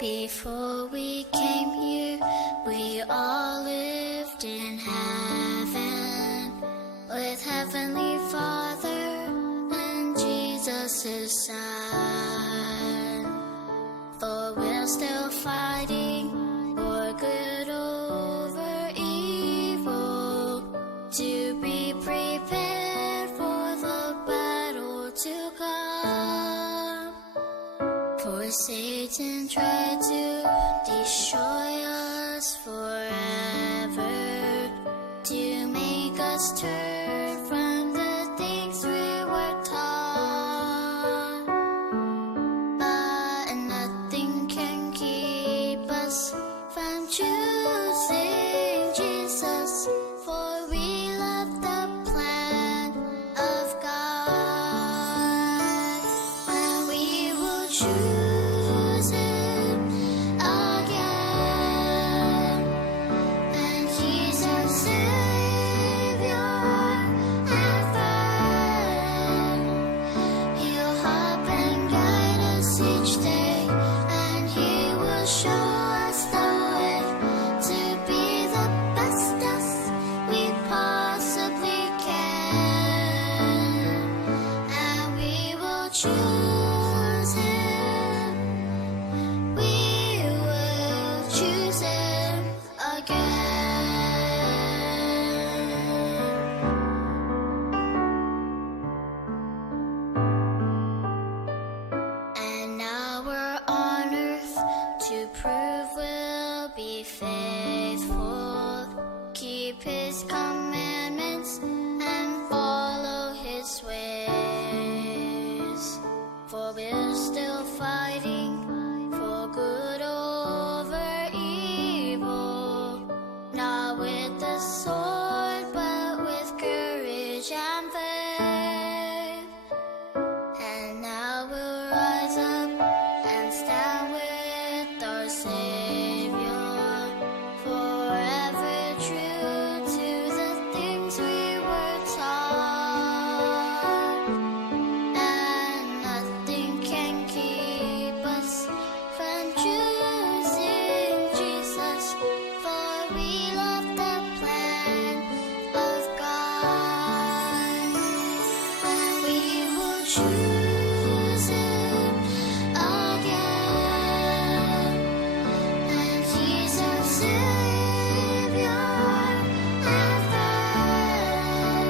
Before we came here, we all lived in heaven with Heavenly Father and Jesus His Son. For we're still fighting for good over evil, to be prepared for the battle to come. For Satan tried to destroy us forever, to make us turn from the things we were taught. But nothing can keep us from choosing Jesus, for we love the plan of God, and we will choose Him again. And He's our Savior and friend. He'll help and guide us each day, and He will show us the way to be the best us we possibly can. And we will choose Him. We will choose Him again. And now we're on earth to prove we'll be faithful, keep His commandments and follow His ways. For we're still fighting for good over evil, not with the sword but with courage and faith. And now we'll rise up and stand with our Savior, forever true to the things we were taught. And nothing can keep us from choosing Jesus, for we love the plan of God, and we will choose Him again. And He's our Savior and friend.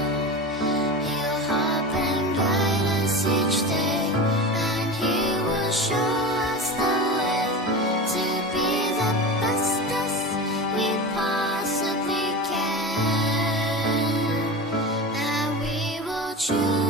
He'll help and guide us each day, and He will show us the way to be the best us we possibly can. And we will choose